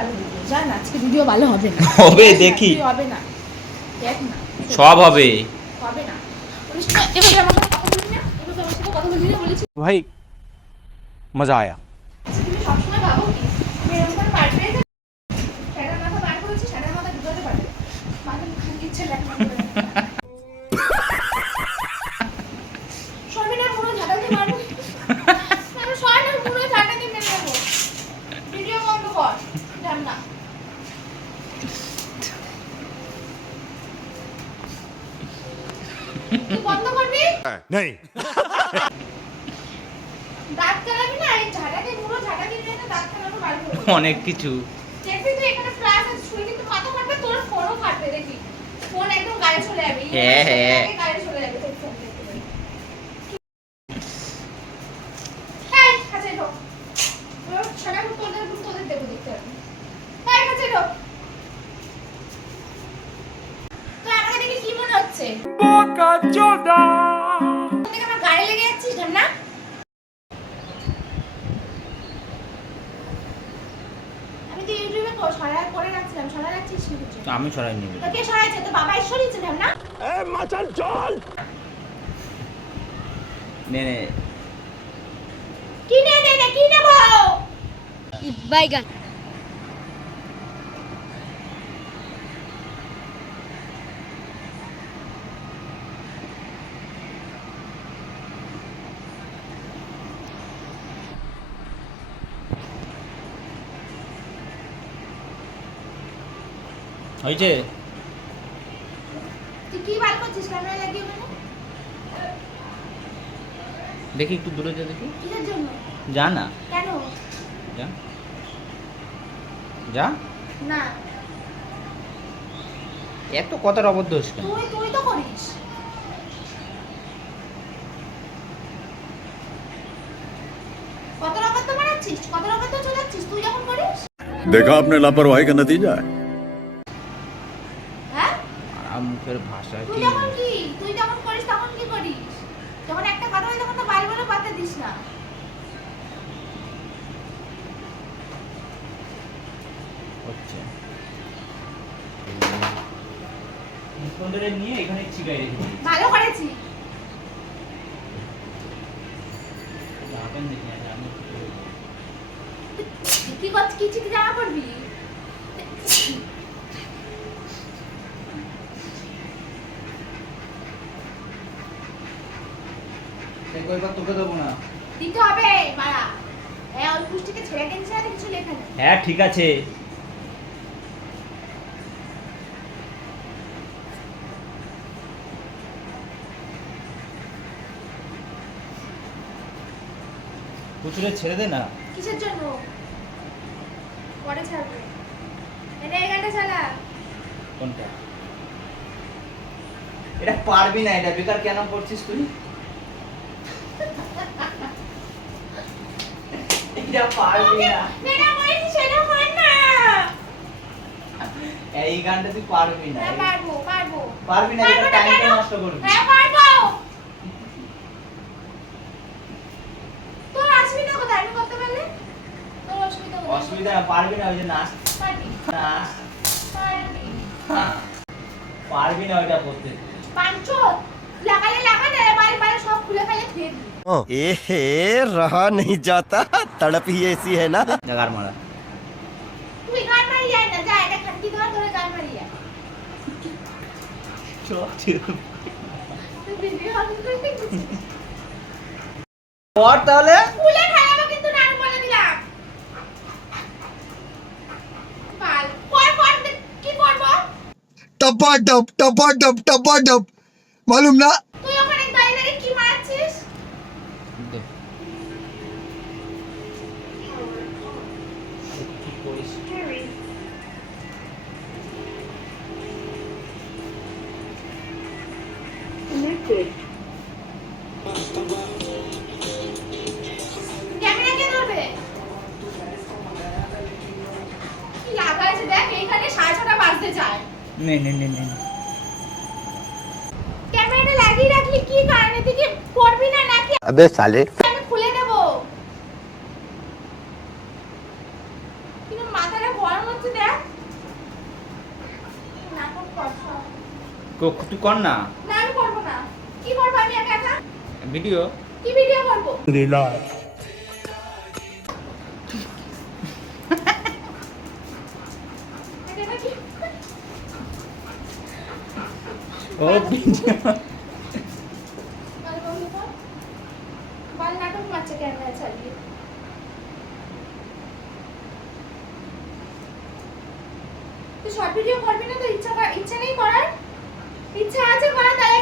ভালো ভিডিও জান আজকে ভিডিও ভালো হবে না হবে দেখি হবে না দেখ না সব হবে হবে না বলিস না এভাবে আমার সাথে কথা বলবি না এভাবে আমার সাথে কথা বলবি না বলেছি भाई मजा आया তুমি সবসময় ভাবো কি আমি এরকম পারবে সেটার মাথা বার করেছি সেটার মাথা ঢুকাতে পারবে মাথা খালি ইচ্ছে লাগে সবিনা পুরো ঝাড়া দিয়ে মারবো আমি সবিনা পুরো ঝাড়া দিয়ে মেরে দেবো ভিডিও বন্ধ কর জান না তুই বন্ধ করবি नहीं দাঁত চালাবি না এই ঝাড়াকে পুরো ঝাড়া দিয়ে মেরে দাঁত চালানো বার করবো অনেক কিছু দেখবি তুই এখানে ক্লাস আছে শুনে কিন্তু মাথা ফাটবে তোর ফোনও ফাটবে দেখবি ফোন একদম গায়ে চলে যাবে হ্যাঁ, হ্যাঁ। গায়ে চলে যাবে তোর ফোন দেখতে পাবি এই কাছে ঢোক ওর ছাড়া তোদের দেবো দেখতে পাবি এই কাছে ঢোক তো আমাকে দেখে কি মনে হচ্ছে बोका जोड़ा তুই আমার গায়ে লেগে যাচ্ছিস না আমি তো ইউটিউবে সরাই করে রাখছিলাম সরাই রাখছিস কি কিছু আমি সরাই নিব তোকে সরাইছে তো বাবা ঈশ্বরই ছিল না ए मचल चल নে নে কি নে কি নেব বাইগান হইছে তুই কি বার করছিস ক্যামেরা লাগিয়ে মানে দেখি একটু দূরে যা দেখি কিসের জন্য যা না কেন যা যা না এত কথার অবদ্ধ হচ্ছে কেন তুই তো করিস কত রকম তো বানাচ্ছিস কত রকম তো চলাচ্ছিস তুই যখন করিস देखा आपने लापरवाही का नतीजा है হ্যাঁ আর মুখের ভাষা তুই কি যখন কি তুই যখন করিস তখন কি করিস যখন একটা কথা হয় তখন তো বাইরে বলে পাতা দিস না হচ্ছে ফোনটা নিয়ে এখানে ছিগাই রেখে দিই ভালো করেছি আপনি দেখি আমি কি করছিস কি চিঠি জামা পড়বি কইবার তোকে দেবো না দিতে হবে মারা হ্যাঁ ওই পুষ্টিকে ছেড়ে টেনশন আছে কিছু লেখা নেই হ্যাঁ ঠিক আছে কুচুরে ছেড়ে দে না কিসের জন্য পরে ছাড়বে এনে এই গানটা চালা কোনটা এটা পারবি না এটা বেকার কেন করছিস তুই এটা পারবি না নেনা বলছি সেটা কর না এই গানটা তুই পারবি না হ্যাঁ পারবো পারবি না এটা টাইমটা নষ্ট করবি হ্যাঁ পারবো তোর অসুবিধা কোথায় আমি করতে পারলে তোর অসুবিধা কোথায় অসুবিধা না, পারবি না ওই যে নাচ পারবি নাচ পারবি হ্যাঁ, পারবি না ওইটা করতে পাঁচশো লাগালে লাগা না বাইরে সব খুলে ফেলে ধুয়ে দিবি एहे रहा नहीं जाता तड़प ही ऐसी है ना জাগার মারা তুই গান মারি যায় না যা এটা খানকি ধরে গান মারি যায় তুই ভিডিও অন করতে গেছিস পর তাহলে খুলে ফেলাবো কিন্তু না আমি বলে দিলাম বাল কর কি করবো टपा डप मालूम ना তুই ওখানে দাঁড়িয়ে কি মারছিস দে। কি করিস? ক্যামেরা কে ধরবে কি লাগাইছে দেখ এইখানে 6:30টা বাজতে যায় নে নে নে নে ক্যামেরাটা লাগিয়ে রাখলি কি কারণে তুই কি করবি না নাকি अबे साले আমি খুলে দেব কিন্তু মাথাটা গরম হচ্ছে দেখ। নাটক কর সব। তুই কর না না আমি করবো না। কি করবো আমি একা একা? ভিডিও। কি ভিডিও করবো? এটা কি? ও ভিডিও। আরে বন্ধু তো বাল নাটক মারছে ক্যামেরা চালিয়ে। তুই শর্ট ভিডিও করবি না? তো ইচ্ছা নেই করার? ইচ্ছা আছে করার, তাহলে